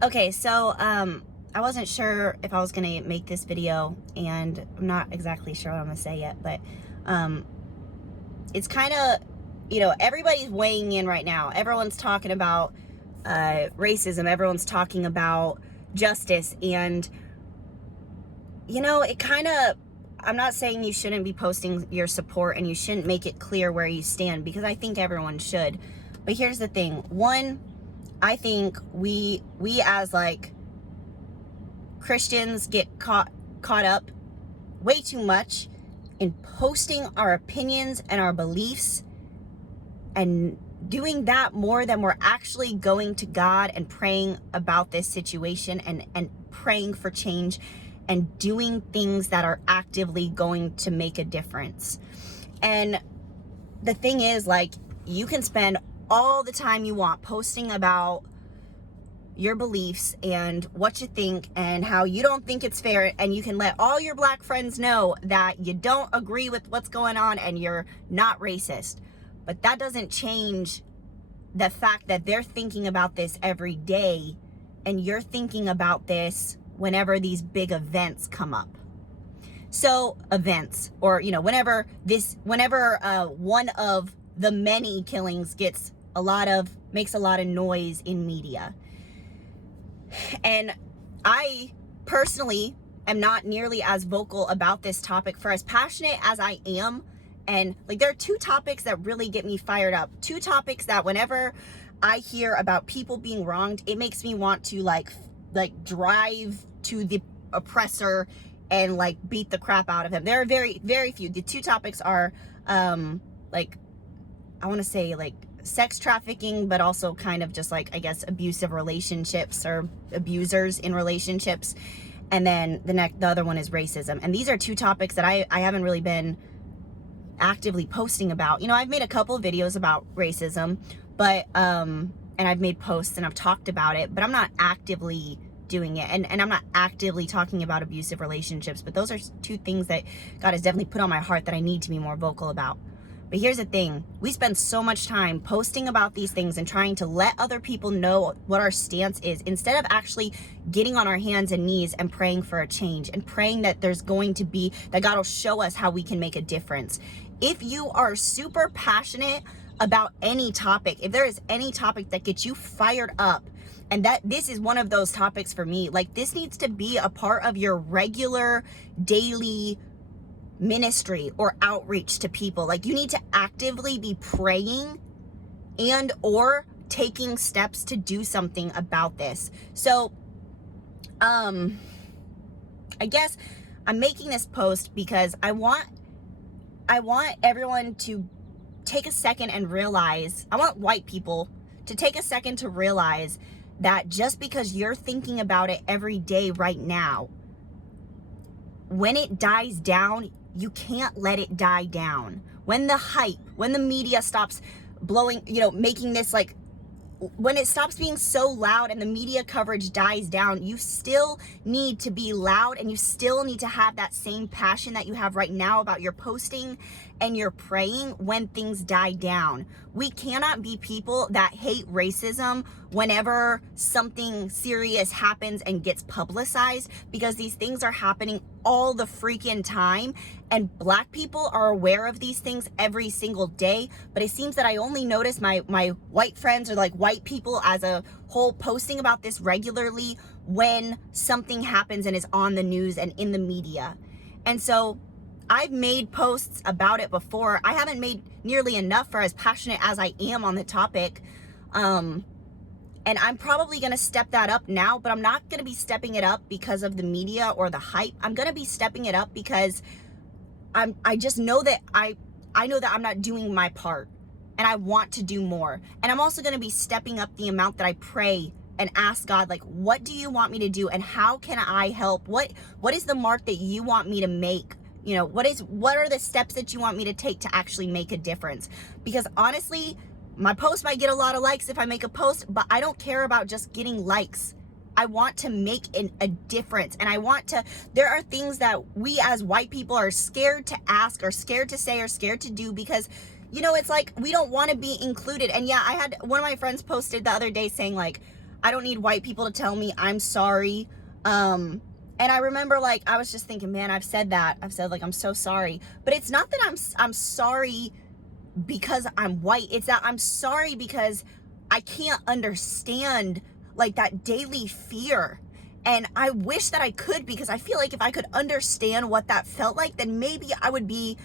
Okay, so I wasn't sure if I was gonna make this video, and I'm not exactly sure what I'm gonna say yet, but um, it's kind of, everybody's weighing in right now. Everyone's talking about racism. Everyone's talking about justice, and it kind of. I'm not saying you shouldn't be posting your support and you shouldn't make it clear where you stand, because I think everyone should. But here's the thing. One, I think we as like Christians get caught up way too much in posting our opinions and our beliefs, and doing that more than we're actually going to God and praying about this situation and praying for change and doing things that are actively going to make a difference. And the thing is, like, you can spend all the time you want posting about your beliefs and what you think and how you don't think it's fair, and you can let all your black friends know that you don't agree with what's going on and you're not racist. But that doesn't change the fact that they're thinking about this every day, and you're thinking about this whenever these big events come up. So events, or whenever one of the many killings makes a lot of noise in media. And I personally am not nearly as vocal about this topic, for as passionate as I am. And like, there are two topics that really get me fired up. Two topics that whenever I hear about people being wronged, it makes me want to like drive to the oppressor and like beat the crap out of him. There are very, very few. The two topics are like, I want to say like sex trafficking, but also kind of just like, I guess, abusive relationships or abusers in relationships. And then the other one is racism. And these are two topics that I haven't really been actively posting about. I've made a couple of videos about racism, but and I've made posts and I've talked about it, but I'm not actively doing it, and I'm not actively talking about abusive relationships. But those are two things that God has definitely put on my heart that I need to be more vocal about. But here's the thing. We spend so much time posting about these things and trying to let other people know what our stance is, instead of actually getting on our hands and knees and praying for a change, and praying that that God will show us how we can make a difference. If you are super passionate about any topic, if there is any topic that gets you fired up, and that this is one of those topics for me, like, this needs to be a part of your regular daily ministry or outreach to people. Like, you need to actively be praying and or taking steps to do something about this. So I guess I'm making this post because I want everyone to take a second and realize, I want white people to take a second to realize that just because you're thinking about it every day right now, when it dies down, you can't let it die down. When the media stops blowing, making this like, when it stops being so loud and the media coverage dies down, you still need to be loud, and you still need to have that same passion that you have right now about your posting and your praying when things die down. We cannot be people that hate racism whenever something serious happens and gets publicized, because these things are happening all the freaking time, and black people are aware of these things every single day. But it seems that I only notice my white friends, or like white people as a whole, posting about this regularly when something happens and is on the news and in the media. And so I've made posts about it before. I haven't made nearly enough for as passionate as I am on the topic. And I'm probably going to step that up now, but I'm not going to be stepping it up because of the media or the hype. I'm going to be stepping it up because I just know that I know that I'm not doing my part, and I want to do more. And I'm also going to be stepping up the amount that I pray and ask God, like, what do you want me to do, and how can I help? What is the mark that you want me to make? What are the steps that you want me to take to actually make a difference? Because honestly, my post might get a lot of likes if I make a post, but I don't care about just getting likes. I want to make a difference, and there are things that we as white people are scared to ask, or scared to say, or scared to do, because it's like we don't want to be included. And yeah, I had one of my friends posted the other day saying like, I don't need white people to tell me I'm sorry. And I remember, like, I was just thinking, man, I've said that. I've said, like, I'm so sorry. But it's not that I'm sorry because I'm white. It's that I'm sorry because I can't understand, like, that daily fear. And I wish that I could, because I feel like if I could understand what that felt like, then maybe I would be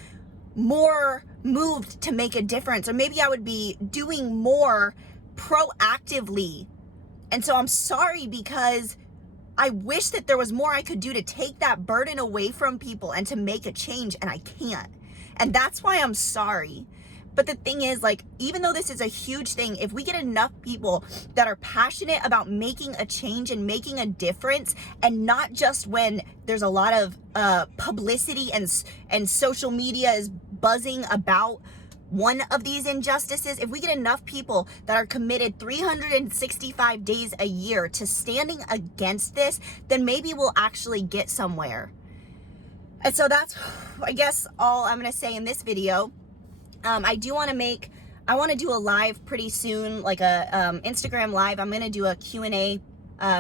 more moved to make a difference, or maybe I would be doing more proactively. And so I'm sorry because I wish that there was more I could do to take that burden away from people and to make a change, and I can't. And that's why I'm sorry. But the thing is, like, even though this is a huge thing, if we get enough people that are passionate about making a change and making a difference, and not just when there's a lot of publicity and social media is buzzing about one of these injustices, if we get enough people that are committed 365 days a year to standing against this, then maybe we'll actually get somewhere. And so that's, I guess, all I'm going to say in this video. I want to do a live pretty soon, like a Instagram live. I'm going to do a Q&A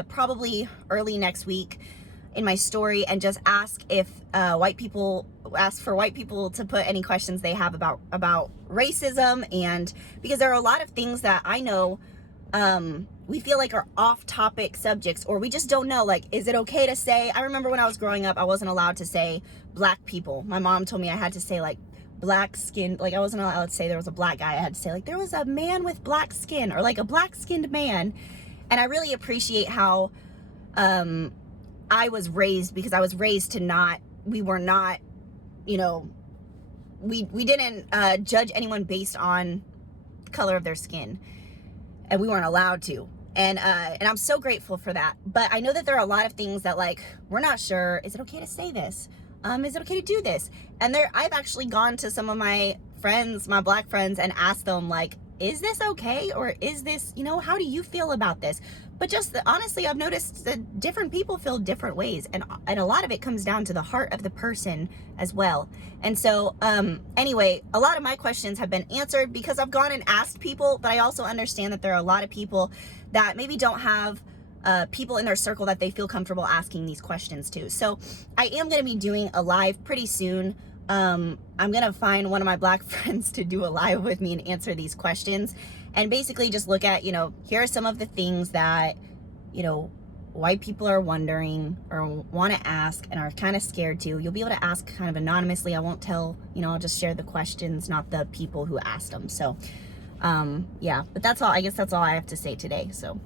probably early next week in my story, and just ask if white people to put any questions they have about racism. And because there are a lot of things that I know we feel like are off-topic subjects, or we just don't know, like, is it okay to say? I remember when I was growing up, I wasn't allowed to say black people. My mom told me I had to say, like, black skin, like I wasn't allowed to say there was a black guy. I had to say, like, there was a man with black skin, or like a black skinned man. And I really appreciate how I was raised, because I was raised to we were not, you know, we didn't judge anyone based on the color of their skin, and we weren't allowed to. And I'm so grateful for that. But I know that there are a lot of things that, like, we're not sure, is it okay to say this? Is it okay to do this? And I've actually gone to some of my friends, my black friends, and asked them, like, is this okay? Or is this, you know, how do you feel about this? But just honestly, I've noticed that different people feel different ways. And a lot of it comes down to the heart of the person as well. And so, anyway, a lot of my questions have been answered because I've gone and asked people, but I also understand that there are a lot of people that maybe don't have people in their circle that they feel comfortable asking these questions to. So I am going to be doing a live pretty soon. I'm going to find one of my black friends to do a live with me and answer these questions, and basically just look at, you know, here are some of the things that, you know, white people are wondering or want to ask and are kind of scared to. You'll be able to ask kind of anonymously. I won't tell, you know, I'll just share the questions, not the people who asked them. So, yeah, but that's all, I guess that's all I have to say today. So.